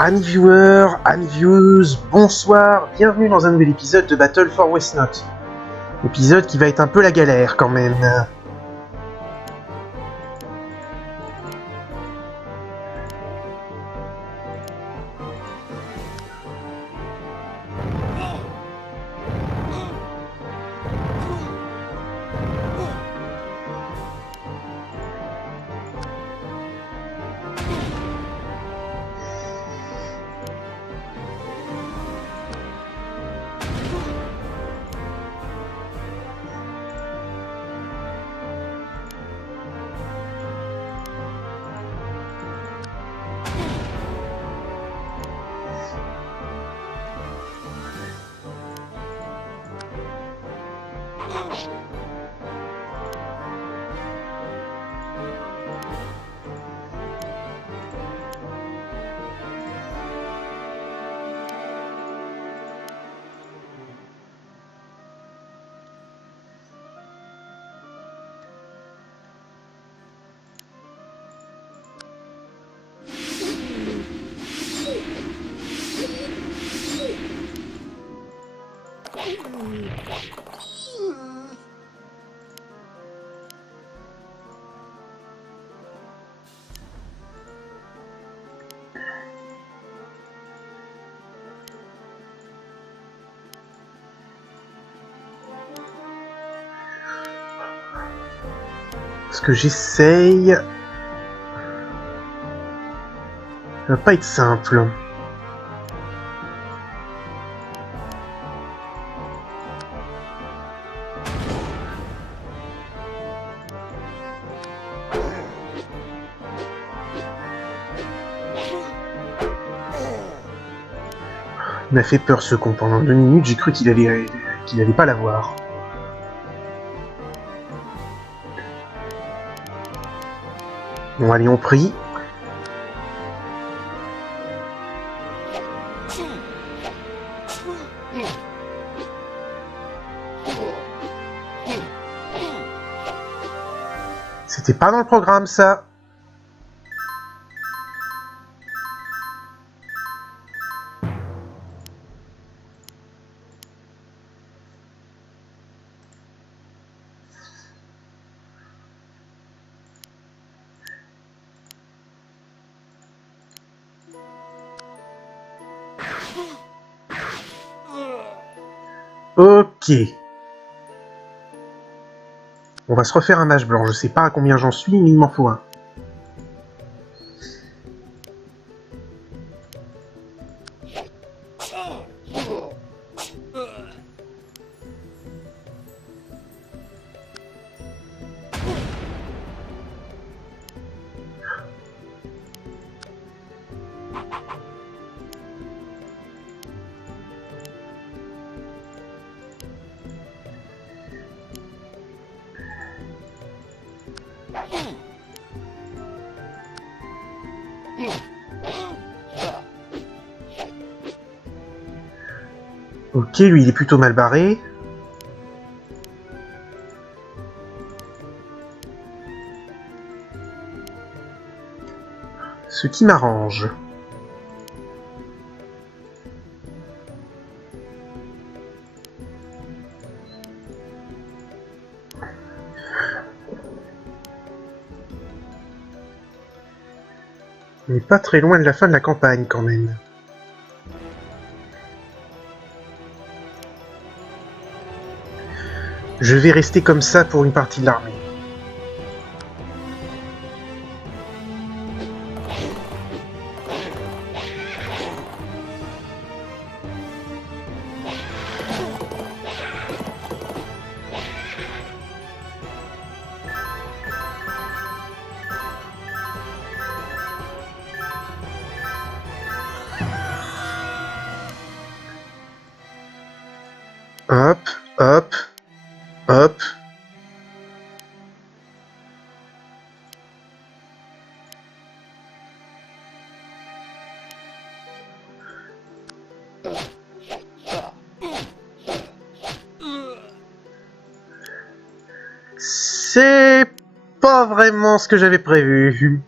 Amis viewers, amis vieweuses, bonsoir, bienvenue dans un nouvel épisode de Battle for Westnote. Épisode qui va être un peu la galère quand même. Ce que j'essaye... Ça va pas être simple. Il m'a fait peur ce con. Pendant 2 minutes, j'ai cru qu'il allait pas l'avoir. Bon, allez, on prie. C'était pas dans le programme, ça. Ok. On va se refaire un mage blanc. Je sais pas à combien j'en suis, mais il m'en faut un. Ok, lui il est plutôt mal barré. Ce qui m'arrange. On n'est pas très loin de la fin de la campagne quand même. Je vais rester comme ça pour une partie de l'armée. Hop, hop, hop. C'est pas vraiment ce que j'avais prévu.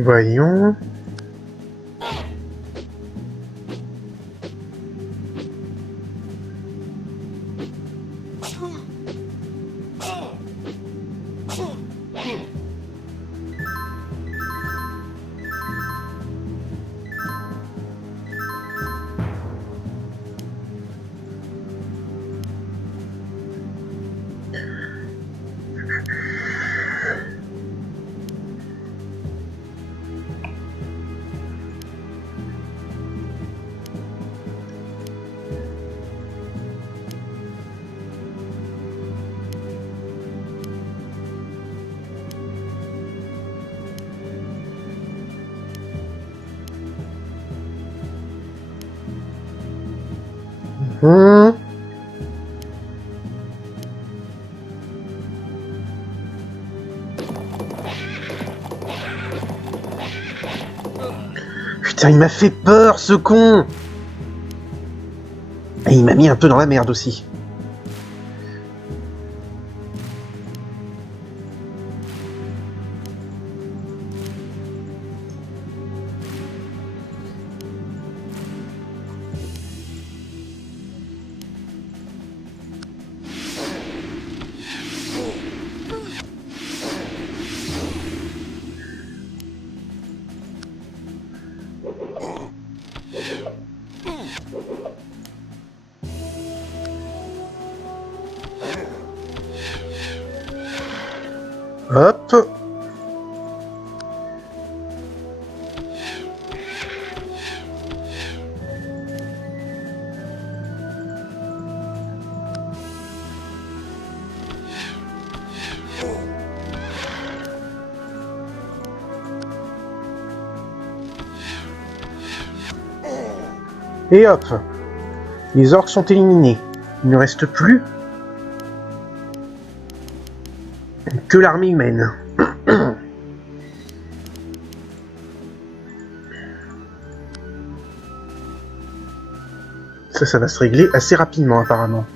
Voyons. Putain, il m'a fait peur, ce con! Et il m'a mis un peu dans la merde aussi. Hop. Et hop. Les orques sont éliminés. Il ne reste plus que l'armée humaine. Ça va se régler assez rapidement apparemment.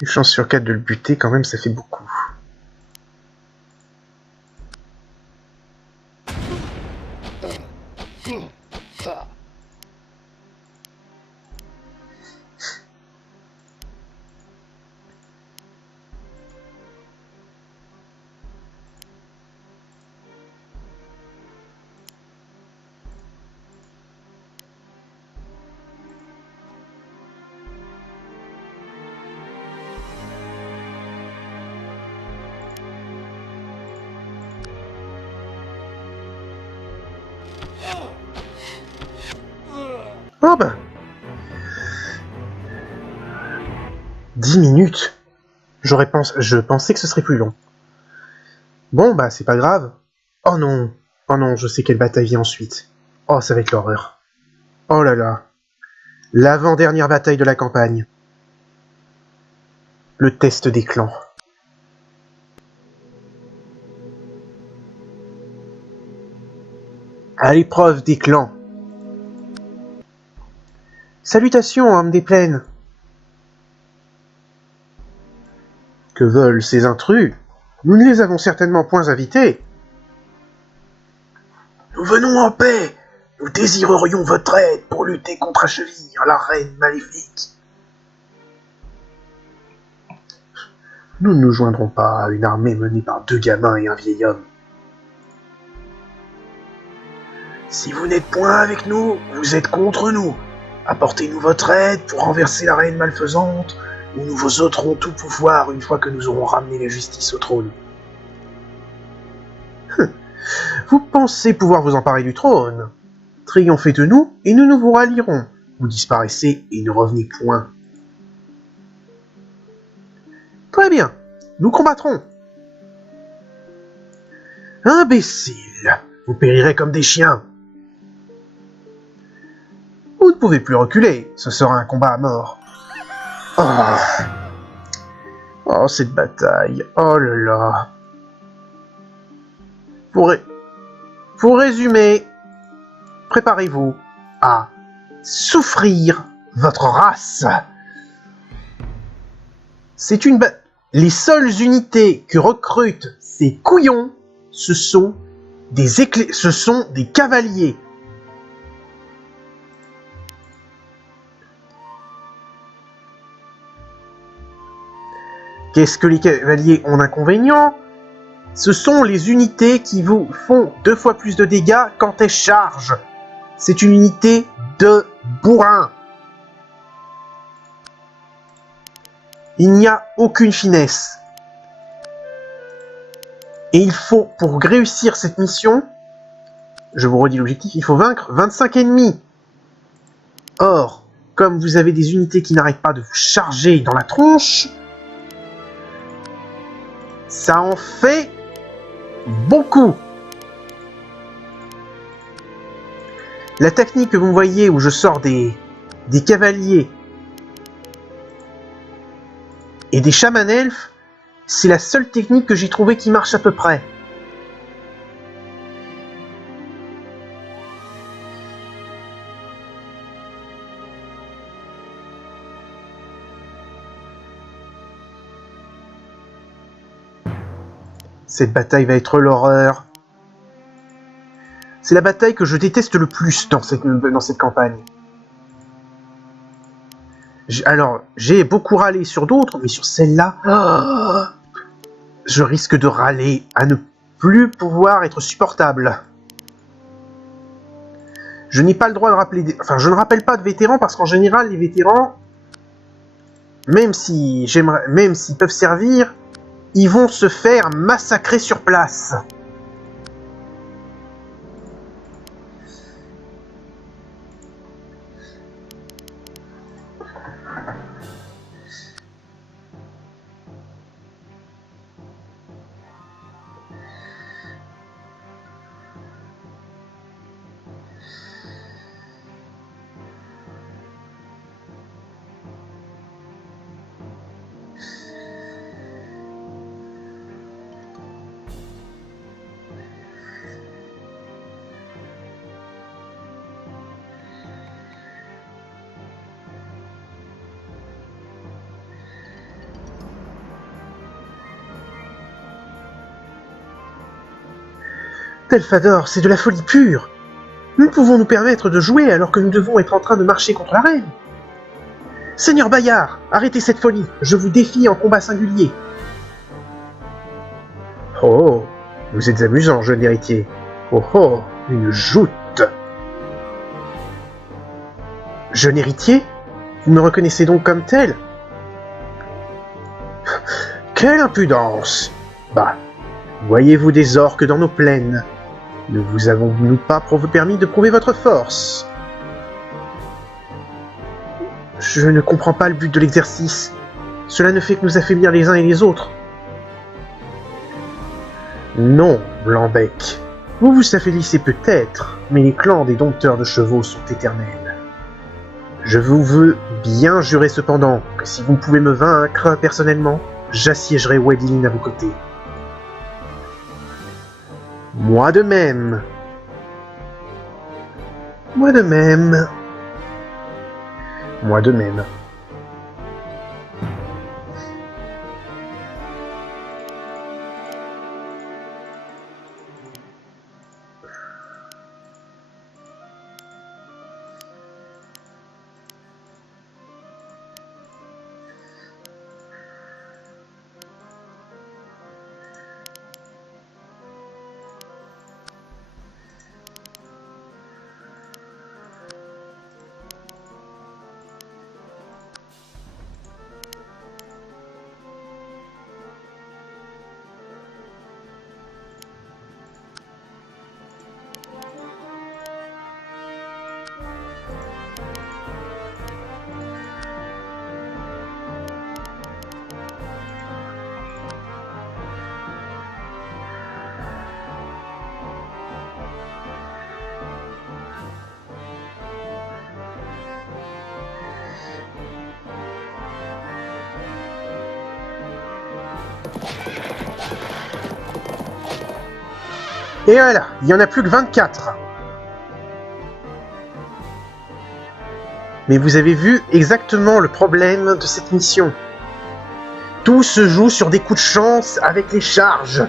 Une chance sur 4 de le buter, quand même, ça fait beaucoup. Oh bah 10 minutes. Je pensais que ce serait plus long. Bon, bah, c'est pas grave. Oh non, je sais quelle bataille vient ensuite. Oh, ça va être l'horreur. Oh là là. L'avant-dernière bataille de la campagne. Le test des clans. À l'épreuve des clans. Salutations, hommes des plaines. Que veulent ces intrus? Nous ne les avons certainement point invités. Nous venons en paix. Nous désirerions votre aide pour lutter contre Achevir, la reine maléfique. Nous ne nous joindrons pas à une armée menée par 2 gamins et un vieil homme. Si vous n'êtes point avec nous, vous êtes contre nous. Apportez-nous votre aide pour renverser la reine malfaisante, ou nous vous ôterons tout pouvoir une fois que nous aurons ramené la justice au trône. Vous pensez pouvoir vous emparer du trône? Triomphez de nous, et nous vous rallierons. Vous disparaissez et ne revenez point. Très bien, nous combattrons. Imbécile, vous périrez comme des chiens. Vous ne pouvez plus reculer, ce sera un combat à mort. Oh, cette bataille, oh là là. Pour résumer, préparez-vous à souffrir votre race. C'est une Les seules unités que recrutent ces couillons, ce sont des cavaliers. Qu'est-ce que les cavaliers ont d'inconvénient? Ce sont les unités qui vous font 2 fois plus de dégâts quand elles chargent. C'est une unité de bourrin. Il n'y a aucune finesse. Et il faut, pour réussir cette mission, je vous redis l'objectif, il faut vaincre 25 ennemis. Or, comme vous avez des unités qui n'arrêtent pas de vous charger dans la tronche, ça en fait beaucoup. La technique que vous voyez où je sors des cavaliers et des chamans elfes, c'est la seule technique que j'ai trouvée qui marche à peu près. Cette bataille va être l'horreur. C'est la bataille que je déteste le plus dans cette campagne. J'ai beaucoup râlé sur d'autres, mais sur celle-là, je risque de râler à ne plus pouvoir être supportable. Je n'ai pas le droit de rappeler... je ne rappelle pas de vétérans, parce qu'en général, les vétérans, même s'ils peuvent servir, ils vont se faire massacrer sur place. Telfador, c'est de la folie pure. Nous pouvons nous permettre de jouer alors que nous devons être en train de marcher contre la reine. Seigneur Bayard, arrêtez cette folie. Je vous défie en combat singulier. Oh, vous êtes amusant, jeune héritier. Oh, une joute. Jeune héritier? Vous me reconnaissez donc comme tel? Quelle impudence! Bah, voyez-vous des orques dans nos plaines? Ne vous avons-nous pas permis de prouver votre force? Je ne comprends pas le but de l'exercice. Cela ne fait que nous affaiblir les uns et les autres. Non, Blanc-bec. Vous vous affaiblissez peut-être, mais les clans des dompteurs de chevaux sont éternels. Je vous veux bien jurer cependant que si vous pouvez me vaincre personnellement, j'assiégerai Wedlin à vos côtés. Moi de même. Moi de même. Moi de même. Et voilà, il n'y en a plus que 24. Mais vous avez vu exactement le problème de cette mission. Tout se joue sur des coups de chance avec les charges.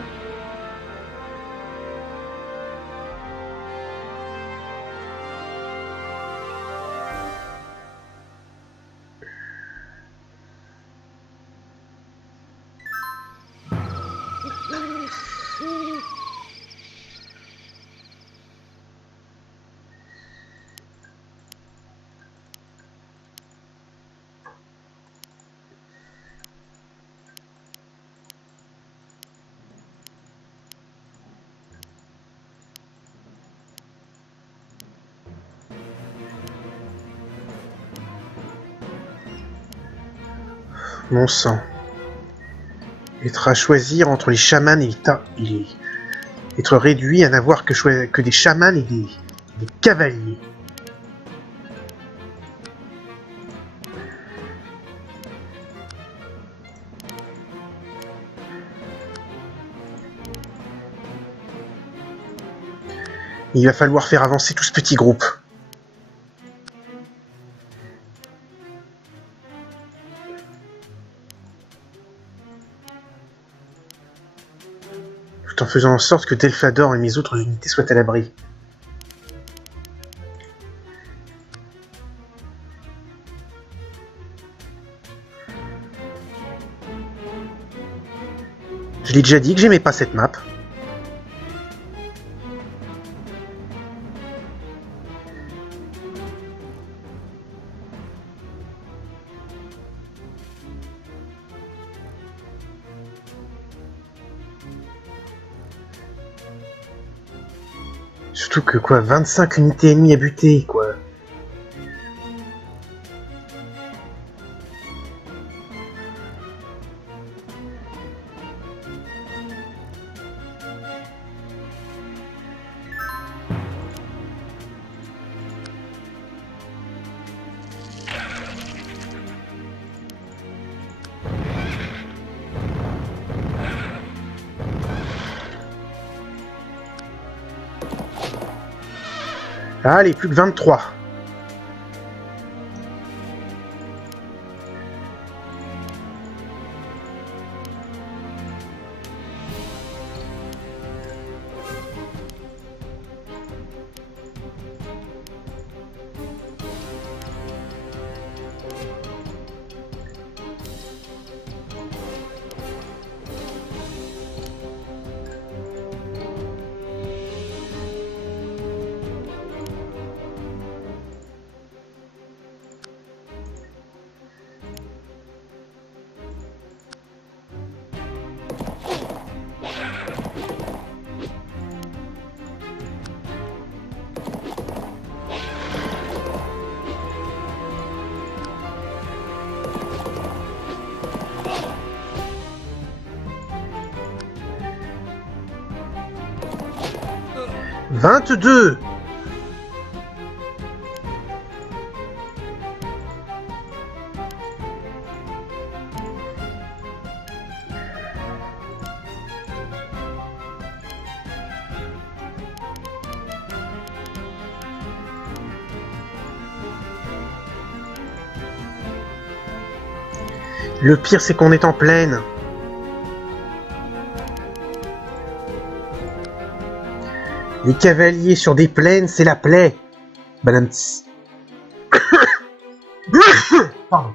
Mon sang. Être à choisir entre les chamans et être réduit à n'avoir que des chamans et des cavaliers. Il va falloir faire avancer tout ce petit groupe. Tout en faisant en sorte que Delphador et mes autres unités soient à l'abri. Je l'ai déjà dit que j'aimais pas cette map. Surtout que quoi, 25 unités ennemies à buter, quoi. Allez, plus que 23. 22. Le pire, c'est qu'on est en plaine. Les cavaliers sur des plaines, c'est la plaie. Madame Tss. Pardon.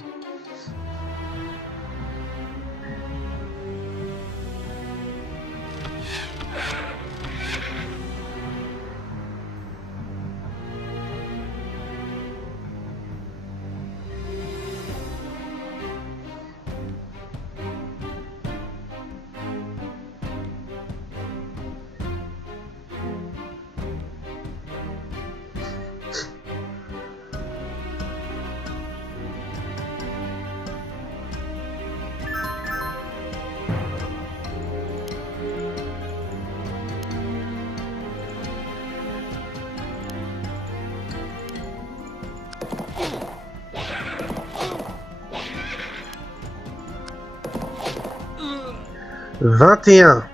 Vingt et un.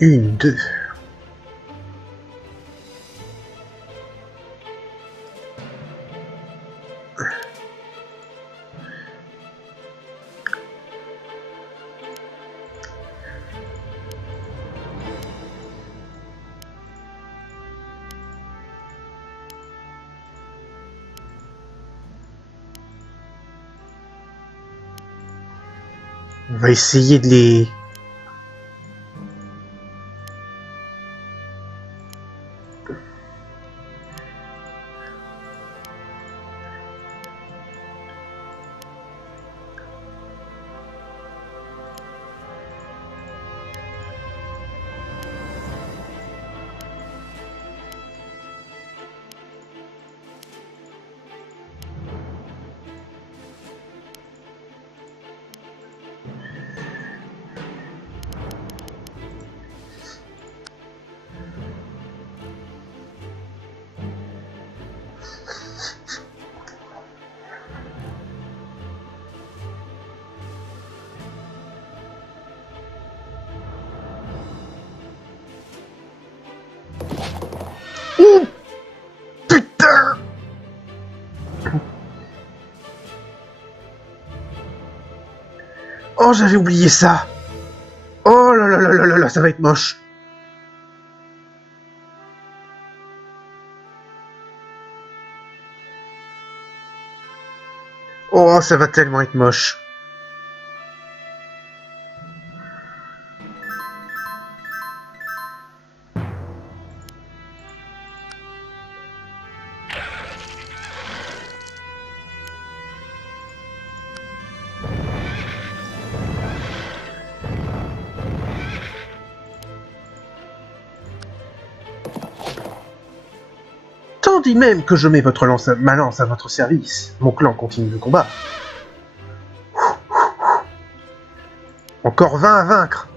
Une, deux. On va essayer de les... Ouh, putain! Oh, j'avais oublié ça. Oh là là là là là là, ça va être moche. Oh, ça va tellement être moche. tandis même que je mets ma lance à votre service, mon clan continue le combat. Encore 20 à vaincre.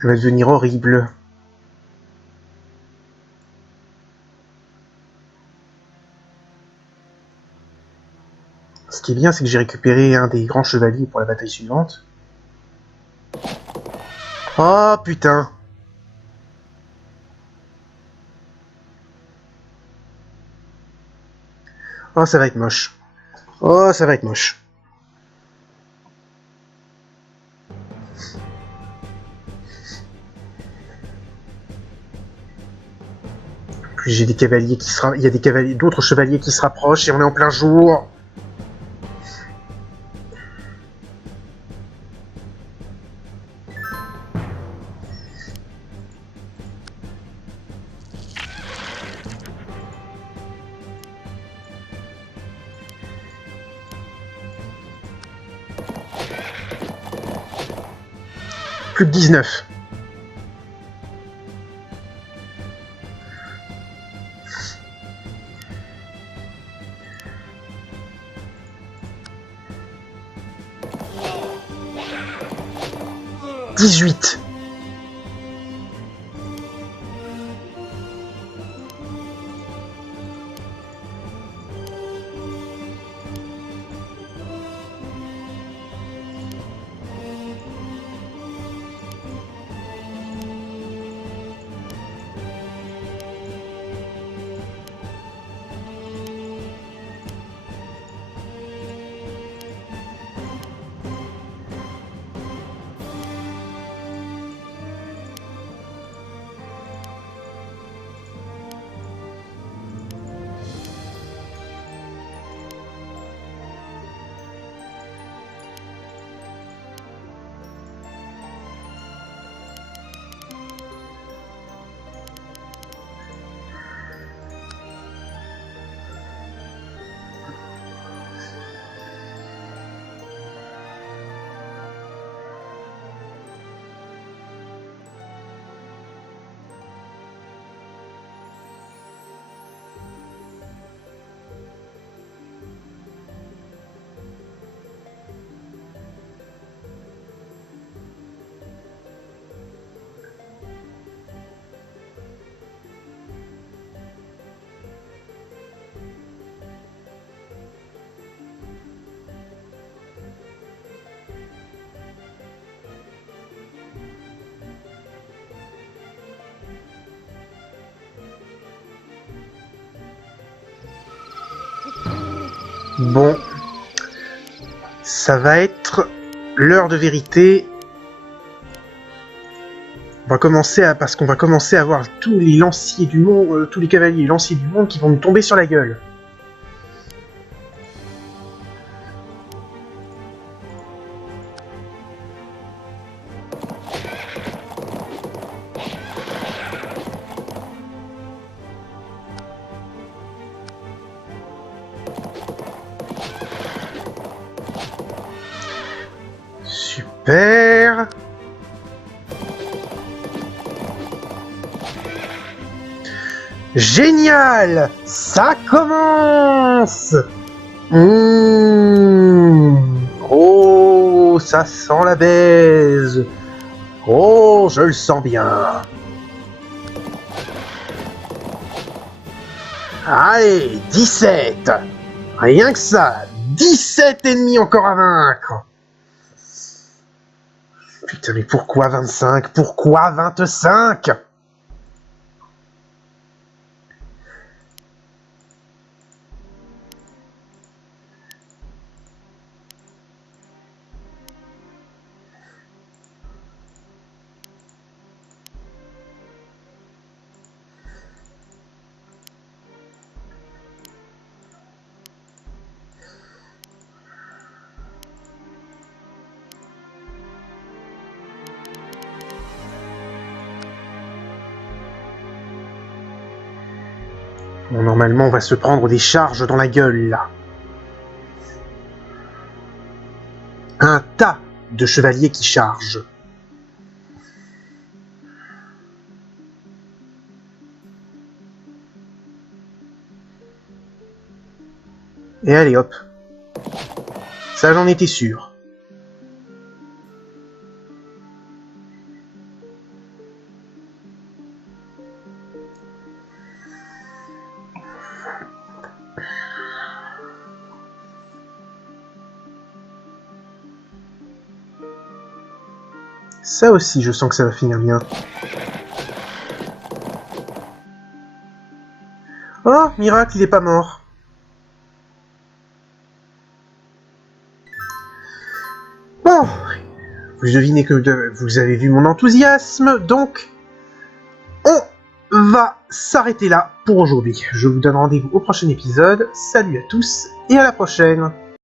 Ça va devenir horrible. Ce qui est bien, c'est que j'ai récupéré un des grands chevaliers pour la bataille suivante. Oh putain! Oh, ça va être moche. Oh, ça va être moche. Puis j'ai des cavaliers qui se... Il y a des cavaliers, d'autres chevaliers qui se rapprochent et on est en plein jour. Plus de 19. « 18. » Bon, ça va être l'heure de vérité. On va commencer à, parce qu'on va commencer à voir tous les lanciers du monde, tous les cavaliers lanciers du monde qui vont nous tomber sur la gueule. Super. Génial. Ça commence. Oh, ça sent la baise. Oh, je le sens bien. Allez, 17. Rien que ça. 17 ennemis encore à vaincre. Putain, mais pourquoi 25? Pourquoi 25? Bon, normalement, on va se prendre des charges dans la gueule, là. Un tas de chevaliers qui chargent. Et allez, hop. Ça, j'en étais sûr. Ça aussi, je sens que ça va finir bien. Oh, miracle, il est pas mort. Bon, vous devinez que vous avez vu mon enthousiasme, donc on va s'arrêter là pour aujourd'hui. Je vous donne rendez-vous au prochain épisode. Salut à tous et à la prochaine.